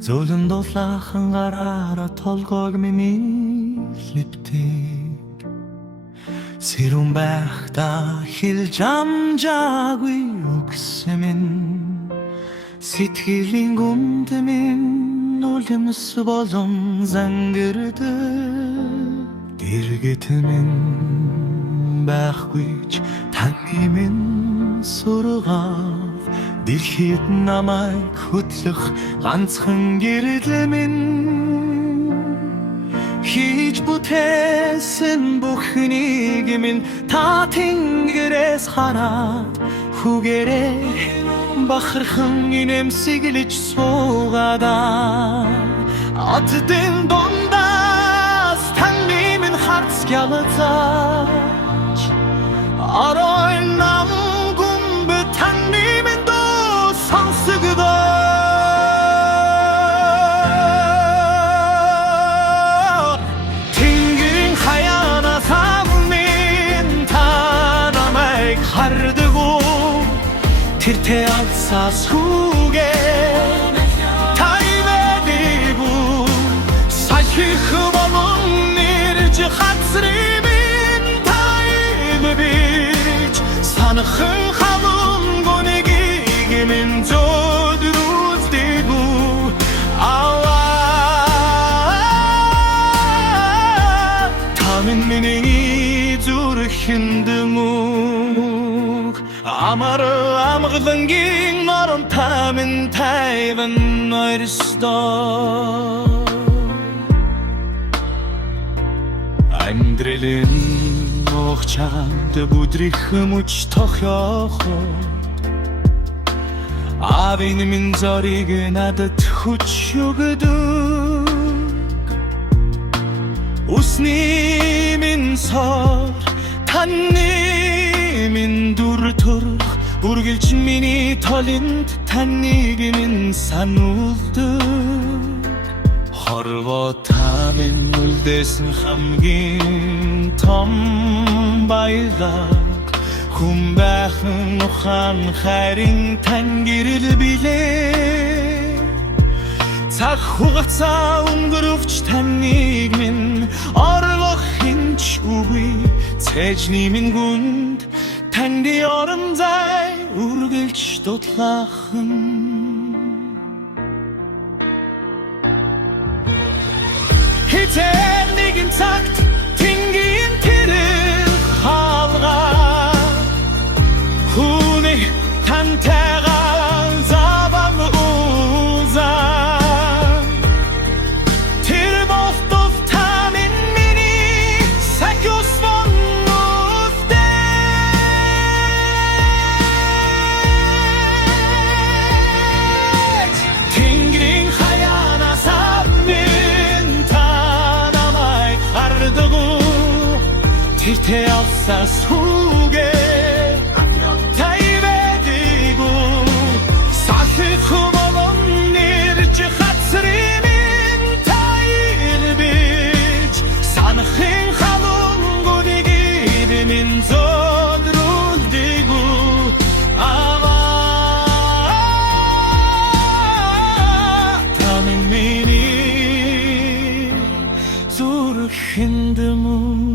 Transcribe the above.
Зөөлөн дулаахан гараараа толгойг минь липдэг Сэрүүн байхдаа хэлж амжаагүй үгсэмэн Сэтгэлийн гүнд минь улимс болон зангирдаг Дэргэт минь байхгүйч таны минь сургаав Дэлхийд намайг хөтлөх ганцхан гэрэл минь Хийж бүтээсэн бүхнийг минь та тэнгэрээс хараад Хүүгээрээ бахархан инэмсэглэж суугаадаа Отдын дундаас таны минь харц гялцаач Арой нам гүмбэ таны минь доо сонсогдоо Тэнгэрийн хаяанаас амин та намайг хардагуу Тэр тэ алсаас хүүгээ тайвэдэгүү Сахих болон нэрж хацрымин тайвэбич Санахын халун гонегийг минь зөдрүүлдэгүү Аваа Тамин миний зүрхэндэмүү Амар амгалангийн орон тамин тайван ойрстоо Амьдралын огчанд бүдрих мөч тохиоход Авин минь зориг надад хүч өгдөг Усны минь сор таны минь дүр төрх үргэлж миний толинд таныг минь сануулдаг Хорвоо та минь үлдээсэн хамгийн том баялаг Хүн байхын ухаан хайрын тань гэрэл билээ Цаг хугацаа өнгөрөвч таныг минь орлох хинч үгүй Цэжний минь гүнд Танди оромзай үргэлж дутлаахан Хитэн нэгэн цагт тэнгийн тэрэг хаалгаа Хүнийг тантайгаа заван узан Тэр болтов та миний сахиус Тэр тэ алсаас хүүгээ тайвэдэгүү Сахих болон нэрж хацрымин тайлбич Санахын халун гонегийг минь зөдрүүлдэгүү Аваа Тамин миний зүрхэндэмүү